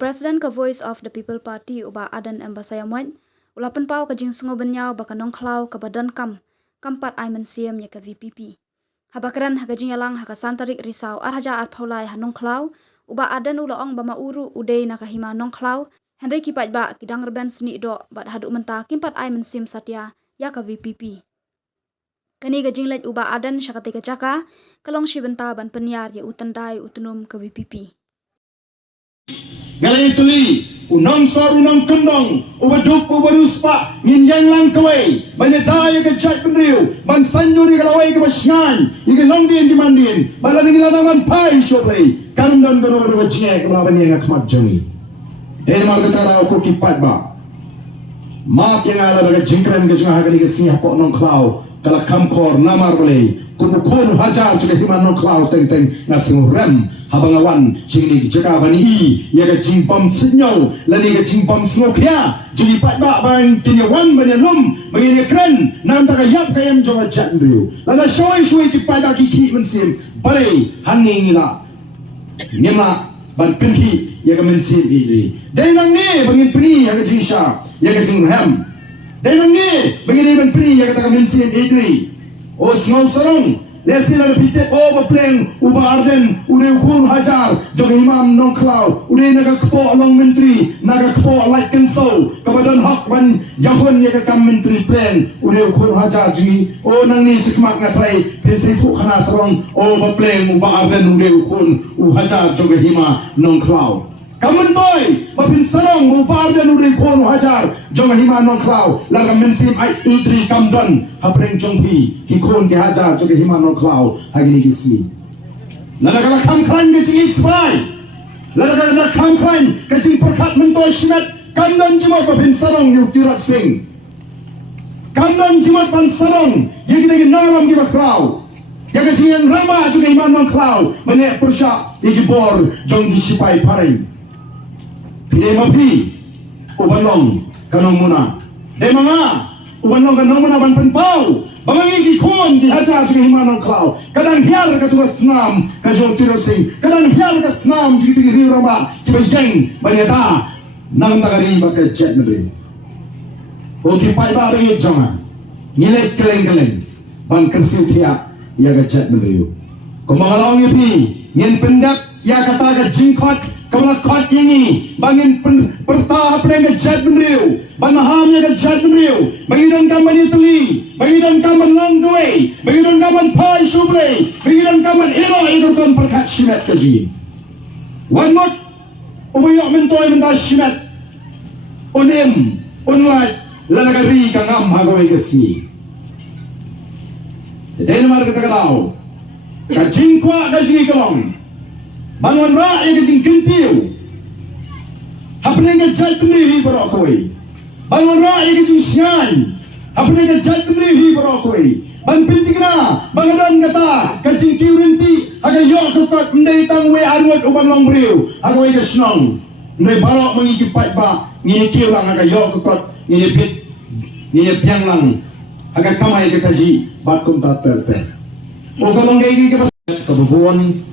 President ka Voice of the People Party uba Adan Embasayamwan, ulapan pau ka jing sungo benyau baka nongklau ka badan kampat Aiman Siem ya ka VPP. Habakaran haga jing yalang haka santarik risau arhaja arpaulai ha nongklau, uba Adan ulaong bama uru udei nakahima nongklau, Henry kipat ba kidang reben seni do bat haduk menta kimpat Aiman Siem Satya ya ka VPP. Kani ga jing lej uba Adan syakati ka caka, kalong shibenta ban penyar ya utandai utunum ka VPP. Galai tuli unang sor unang kendong ubaduk ubaduspa nginjang lang kawai banyataya ke chat pendriu ban sanjuri kalawai ke basngan ike longdien di mandien balan ing lanaman pai shoplay kandon gano wajnya ke lawan yang akmat jami mar ketara aku kipat ba mak yang ala daga jingkran ke jengah kali ke sinya pok nong klau kala kamkor namar boleh kun hajar juga himan nong klau teng ngasing rem habang awan sing ni jaka bani ya ga jimpam senyau lani ga jimpam snokya jadi pat ba ban tinyawan banyanum mengini kren nam ta yap kayam jawa jandriu lana shoi ki pada ki mensim bale hanging ila nyema ban pinki ya ga mensim ini dai nang ni bangin pini ya ga jinsha ya ga jing ham dai nang ni bangin ban pini ya ga ta mensim idri o snau sarong Lesila repeated over playing uba Arden ude ukun hajar jog imam nongklau ude naga kepo long menteri naga kepo like kenso kebadan hak ban yahun ya kam menteri plan ude ukun hajar ji o nang ni sikmat ngatrai pesi tu khana serong over playing uba Arden ude ukun hajar jog imam nongklau kamun toy mapin serong uba Arden ude ukun hajar jog imam nongklau laga mensim ai idri kamdon hapreng jongpi ki kon ki hajar jog imam nongklau hari ni kisi lala kala kamkran ke jing ispai lala kala kamkran ke jing perkat mentoy shimat kamdon jimat mapin serong yuktirat sing kamdon jimat pan serong yang kita naram ki bakrau yang ke jing rama jog imam nongklau menek persyak ikibor jong disipai paring Pide mapi ubanong kanong muna. Dai mga ubanong kanong muna ban penpau. Bangangi ki kon di hajar sa himanong klau. Kadang hiar ka tuwa snam ka jong tirosing. Kadang hiar ka snam di pigi roma ki bayeng banyata nang tagari ba ka jet na be. O ki pai ba ri jonga. Nilai keleng ban kersiu kia ya ka jet na be. Ko mangalong pi ngin pendak ya kata ka jingkot Kamulat kot ini bangin pertah penega jad menriu banaham ya jad menriu bangidan kaman ituli bangidan kaman langdoi bangidan kaman pai suble bangidan kaman ilo kan perkat shimet kaji one more ubuyok mentoy mentas shimet unim unlai lalagari kangam hagawai kasi dan mar kata kalau kajingkwa kaji kalong bangun ra yang kesing kentiu hapneng ke jat kemri berokoi bangun ra yang kesing sian hapneng ke jat kemri berokoi ban pintikna bangadan kata kesing kiurinti aga yok kepat mendai tangwe arwat uban long briu aga wei kesnong mendai barok mengiki pat ba ngini kiulang aga yok kepat ngini pit ngini piang lang aga kamai ke kaji bakum tater o kalong gigi ke pas kebubuan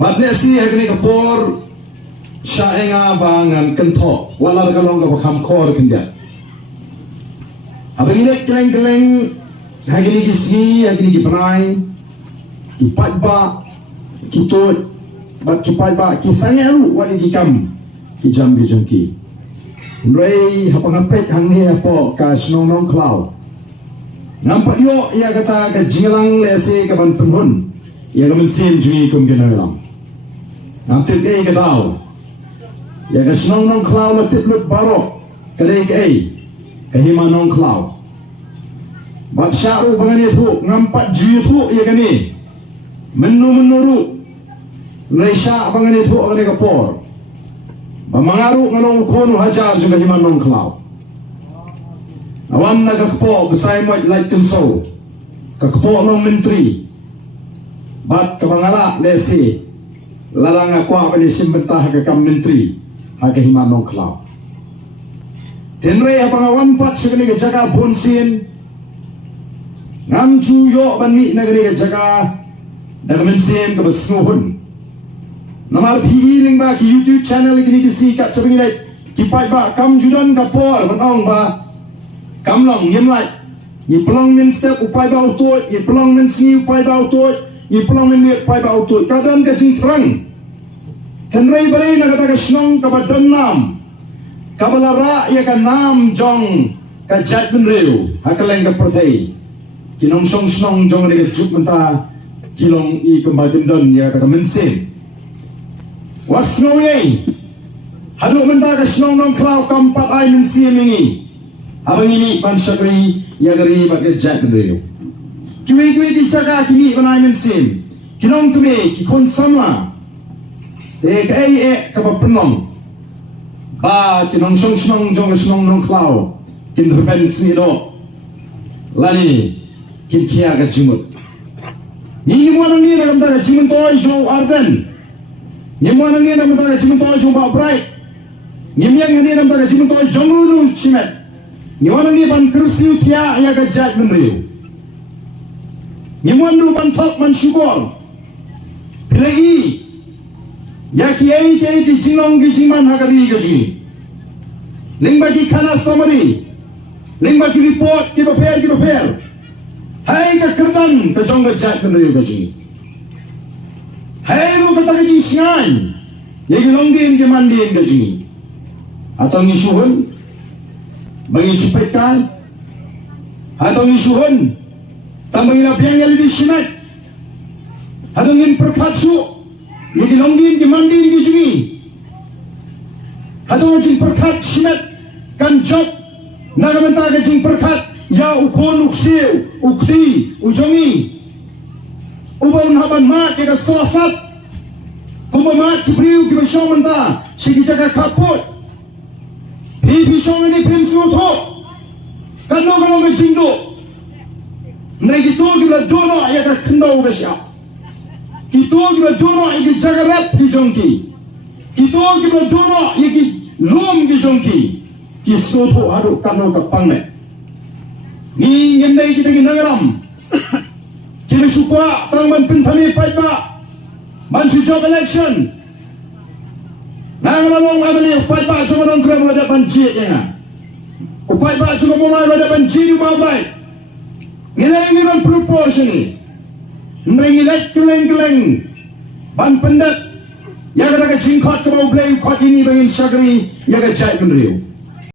Batnya si hari ni kapor syaenga bangan kentok walau kalong kau kam kor kendia. Abang ini keleng hari ni kisi hari ni kiperai kipat ba kitut bat kipat ba kisahnya lu wali kikam kijam bijengki. Mulai apa ngapet hang ni apa kas nong klau. Nampak yo ia kata ke jingelang lesi ke ban penhun ia ke mensim jui kum kenalang. Nanti kay kataw ya ka nong klau na titlut barok kay kahima nong klau bat syaru bangani tu ngampat jitu ya kani menuru lesha bangani tu kani kapor bamangaru nganong kono hajar juga kahima nong klau awan na kapo besai mo like kenso kapo nong menteri bat kabangala lesi lalang aku apa ni simbentah ke kam menteri hake himanong klau tenre apa ngawan pat sekali ke jaga bonsin ngam juyo banmi negeri ke jaga dan mensin ke besnuhun Nama PE ling ba ki YouTube channel kini kisi kat sebegini dai. Ki pai ba kam judan ka por banong ba. Kam long yem lai. Ni pelong men step upai ba utoi, ni pelong men si upai ba utoi, ni pelong men ni upai ba utoi. Kadang ka jing terang. Kenrai bare na kata ka snong ka ba don nam. Ka balara ya ka nam jong ka jat ben reu. Hakaleng ka prothei. Kinong song snong jong ni ka jup menta kilong I ka ba don ya kata men sim. Wasno ye. Haduk menta ka snong nong klau kampat ai men sim ini. Abang ini pan syakri ya gari bagai jat beliau. Kimi di cakap kimi panai mensim. Kinong kimi kikon sama. Ke penong. Ba kinong song jong nong klau. Kin repensi do. Lani kin kia ka jimut. Ni mo nang ni dalam ta jimut toy jo arden. Ni mo nang ni dalam ta jimut toy jo ba bright. Ni yang ni dalam ta jimut toy jongru chimet. Nyawan ni ban kursi kia ya gajat menriu. Nyawan lu ban top man syukur. Pilai ya kiai di jinong di jiman hagari gaji. Ling bagi kana summary. Ling bagi report kita pair. Hai ka kerdan ka jong gajat menriu gaji. Hai lu kata gaji sian. Ya gilongdin ke mandin gaji. Atau ngisuhun bagi supaikan atau ngisuhun tambah inapian yang lebih sinat atau ingin perkatsu yang dilongdin dimandin di sini atau ingin perkat sinat kan job nagamenta ingin perkat ya ukon uksiu ukti ujongi ubon haban mat jika selasat kumpamat kibriu kibasyong menta sikijaka kaput Pipi song ini pensiun tu, kalau ke jindo, mereka itu kita dono ayat kendau bersya, kita dono ayat jaga rap di jongki, kita dono ayat lom di jongki, kita soto aduk kano ke pangne, ni ngendai kita nagaram, kita suka tangman pentami paipa, mansu job election. Nang lalong abali upai ba cuma nong kram ada banjir ya. Upai ba cuma mulai ada banjir di bawah. Ngilang proportion ni. Mengilat keleng ban pendat. Ya kata ke jingkot ke bawah blay kot ini bagi syakri ya ke cai kendriu.